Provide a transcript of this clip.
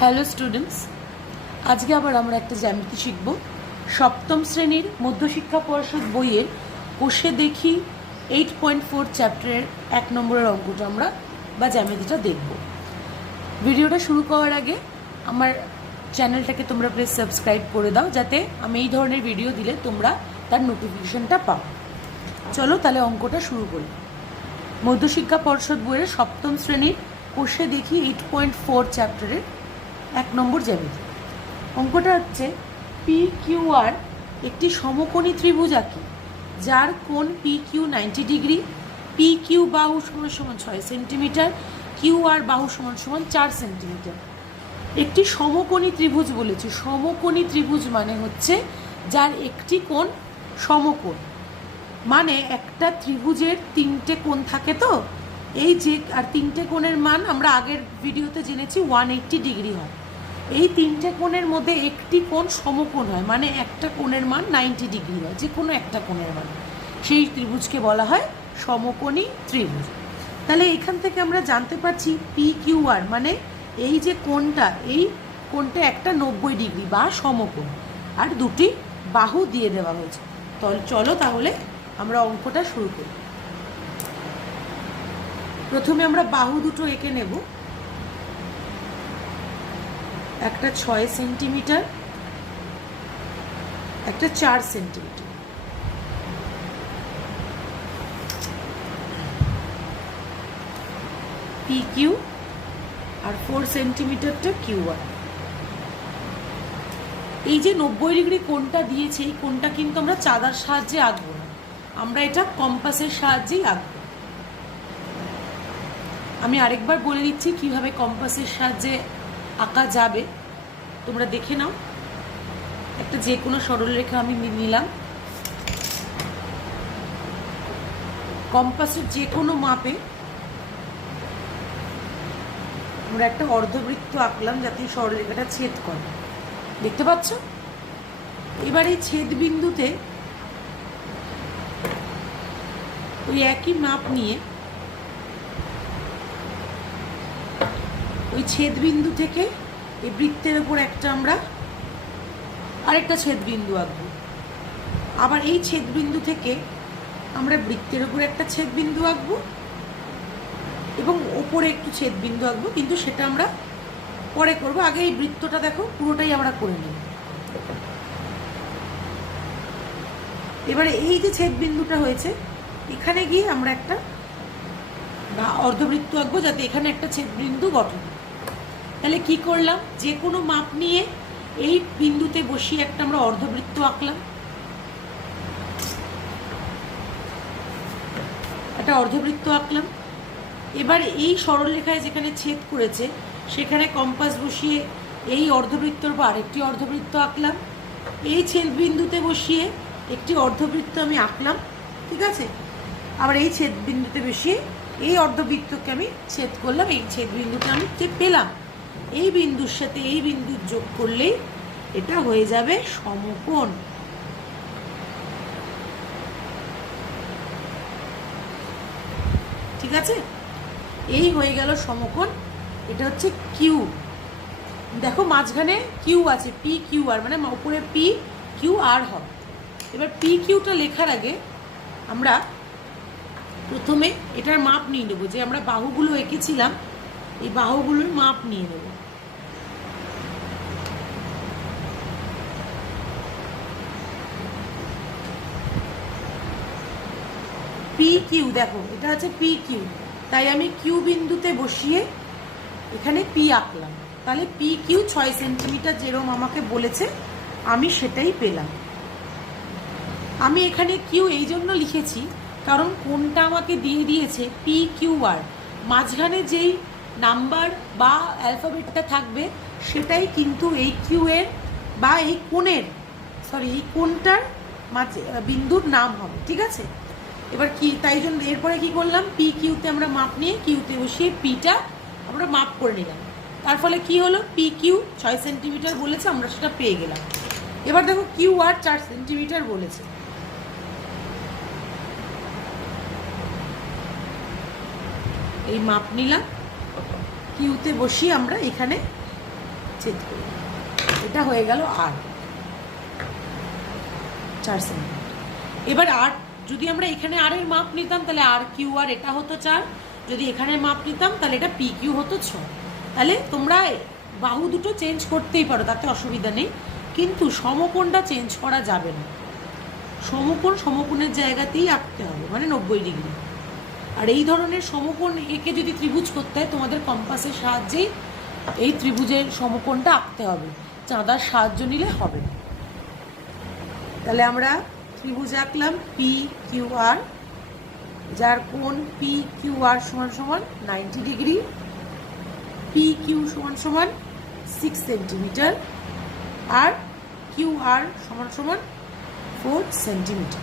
Hello students, আজকে আবার আমরা একটা জ্যামিতি শিখব। সপ্তম শ্রেণীর মধ্যশিক্ষা পর্ষদ বইয়ের কোষে দেখি 8.4 চ্যাপ্টারের 1 নম্বরের অঙ্কটা আমরা বা জ্যামিতিটা দেখব। ভিডিওটা শুরু করার আগে আমার চ্যানেলটাকে তোমরা প্লিজ সাবস্ক্রাইব করে দাও, যাতে আমি এই ধরনের ভিডিও দিলে তোমরা তার নোটিফিকেশনটা পাও। চলো তাহলে অঙ্কটা শুরু করি। মধ্যশিক্ষা পর্ষদ বইয়ের সপ্তম শ্রেণীর কোষে দেখি 8.4 চ্যাপ্টারের 1 নম্বর জ্যামিতি। অঙ্কটা হচ্ছে পি কিউ আর একটি সমকোণী ত্রিভুজ আঁকি, যার কোণ P Q 90 degree, P Q বাহু সমান সমান 6 সেন্টিমিটার, কিউ আর বাহু সমান সমান 4 সেন্টিমিটার। একটি সমকোণী ত্রিভুজ বলেছে। সমকোণী ত্রিভুজ মানে হচ্ছে যার একটি কোণ সমকোণ, মানে একটা ত্রিভুজের 3টে কোণ থাকে, তো এই যে আর 3টে কোণের মান আমরা আগের ভিডিওতে জেনেছি 180 ডিগ্রি হয়। এই 3টে কোণের মধ্যে একটি কোণ সমকোণ হয়, মানে একটা কোণের মান 90 ডিগ্রি হয়, যে কোনো একটা কোণের মান। সেই ত্রিভুজকে বলা হয় সমকোণী ত্রিভুজ। তাহলে এখান থেকে আমরা জানতে পারছি পি কিউ আর মানে এই যে কোণটা, এই কোণটা একটা 90 ডিগ্রি বা সমকোণ, আর দুটি বাহু দিয়ে দেওয়া হয়েছে। চলো তাহলে আমরা অঙ্কটা শুরু করি। প্রথমে আমরা বাহু দুটো এঁকে নেব। একটা 6 সেন্টিমিটার, একটা 4 centimetre. P Q R 4 সেন্টিমিটারটা Q R. এই যে 90 ডিগ্রি কোণটা দিয়েছে, এই কোণটা কিন্তু আমরা চাঁদার সাহায্যে আঁকবো না, আমরা এটা কম্পাসের সাহায্যেই আঁকবো। আমি আরেকবার বলে দিচ্ছি কিভাবে কম্পাসের সাহায্যে আঁকা যাবে, তোমরা দেখে নাও। একটা যে কোনো সরলরেখা আমি নিলাম, কম্পাসের যে কোনো মাপে আমরা একটা অর্ধবৃত্ত আঁকলাম যাতে সরলরেখাটা ছেদ করে। দেখতে পাচ্ছ? এবার এই ছেদ বিন্দুতে ওই একই মাপ নিয়ে ওই ছেদ বিন্দু থেকে এই বৃত্তের উপর একটা আমরা আরেকটা ছেদ বিন্দু আঁকবো। আবার এই ছেদ বিন্দু থেকে আমরা বৃত্তের উপর একটা ছেদ বিন্দু আঁকবো এবং ওপরে একটু ছেদ বিন্দু আঁকবো, কিন্তু সেটা আমরা পরে করবো। আগে এই বৃত্তটা দেখো, পুরোটাই আমরা করে নেব। এবারে এই যে ছেদ বিন্দুটা হয়েছে, এখানে গিয়ে আমরা একটা অর্ধবৃত্ত আঁকবো যাতে এখানে একটা ছেদ বিন্দু গঠন। তাহলে কি করলাম, যে কোনো মাপ নিয়ে এই বিন্দুতে বসিয়ে একটা আমরা অর্ধবৃত্ত আঁকলাম, একটা অর্ধবৃত্ত আঁকলাম। এবার এই সরলরেখায় যেখানে ছেদ করেছে সেখানে কম্পাস বসিয়ে এই অর্ধবৃত্তর পর আরেকটি অর্ধবৃত্ত আঁকলাম। এই ছেদ বিন্দুতে বসিয়ে একটি অর্ধবৃত্ত আমি আঁকলাম, ঠিক আছে। আবার এই ছেদ বিন্দুতে বসিয়ে এই অর্ধবৃত্তকে আমি ছেদ করলাম। এই ছেদ বিন্দুটা আমি যে পেলাম, এই বিন্দুর সাথে এই বিন্দুর যোগ করলেই এটা হয়ে যাবে সমকোণ। ঠিক আছে, এই হয়ে গেল সমকোণ। এটা হচ্ছে কিউ। দেখো মাঝখানে কিউ আছে, পি কিউ আর মানে উপরে পি কিউ আর হবে। এবার পি কিউটা লেখার আগে আমরা প্রথমে এটার মাপ নিয়ে নেবো। যে আমরা বাহুগুলো এঁকেছিলাম, এই বাহুগুলোর মাপ নিয়ে নেব। পি কিউ, দেখো এটা হচ্ছে পি কিউ, তাই আমি কিউ বিন্দুতে বসিয়ে এখানে পি আঁকলাম। তাহলে পি কিউ 6 সেন্টিমিটার যেরকম আমাকে বলেছে আমি সেটাই পেলাম। আমি এখানে কিউ এই জন্য লিখেছি কারণ কোনটা আমাকে দিয়ে দিয়েছে পি কিউ আর, মাঝখানে যেই নাম্বার বা অ্যালফাবেটটা থাকবে সেটাই কিন্তু এই কিউ এর বা এই কোণের, এই কোণটার মাঝে বিন্দুর নাম হবে, ঠিক আছে। এবার কি, তাই জন্য এরপরে কি করলাম, পি কিউতে আমরা মাপ নিয়ে কিউতে বসিয়ে পিটা আমরা মাপ করে নিলাম। তার ফলে কি হলো, পি কিউ 6 সেন্টিমিটার বলেছে, আমরা সেটা পেয়ে গেলাম। এবার দেখো কিউ আর 4 সেন্টিমিটার বলেছে। এই মাপ নিলাম, কিউতে বসিয়ে আমরা এখানে ছেদ করবে। এটা হয়ে গেল আর 4 সেন্টিমিটার। এবার আর যদি আমরা এখানে আর এর মাপ নিতাম তাহলে আর কিউ আর এটা হতো 4, যদি এখানে মাপ নিতাম তাহলে এটা পি কিউ হতো 6। তাহলে তোমরা বাহু দুটো চেঞ্জ করতেই পারো, তাতে অসুবিধা নেই, কিন্তু সমকোণটা চেঞ্জ করা যাবে না। সমকোণের জায়গাতেই আঁকতে হবে, মানে 90 ডিগ্রি। আর এই ধরনের সমকোণ একে যদি ত্রিভুজ করতে হয় তোমাদের কম্পাসের সাহায্যেই এই ত্রিভুজের সমকোণটা আঁকতে হবে, চাঁদার সাহায্য নিলে হবে না। তাহলে আমরা ত্রিভুজ আঁকলাম পি কিউ আর, যার কোণ পি কিউ আর সমান সমান 90 ডিগ্রি, পি কিউ সমান সমান 6 সেন্টিমিটার, আর কিউ আর সমান সমান 4 সেন্টিমিটার।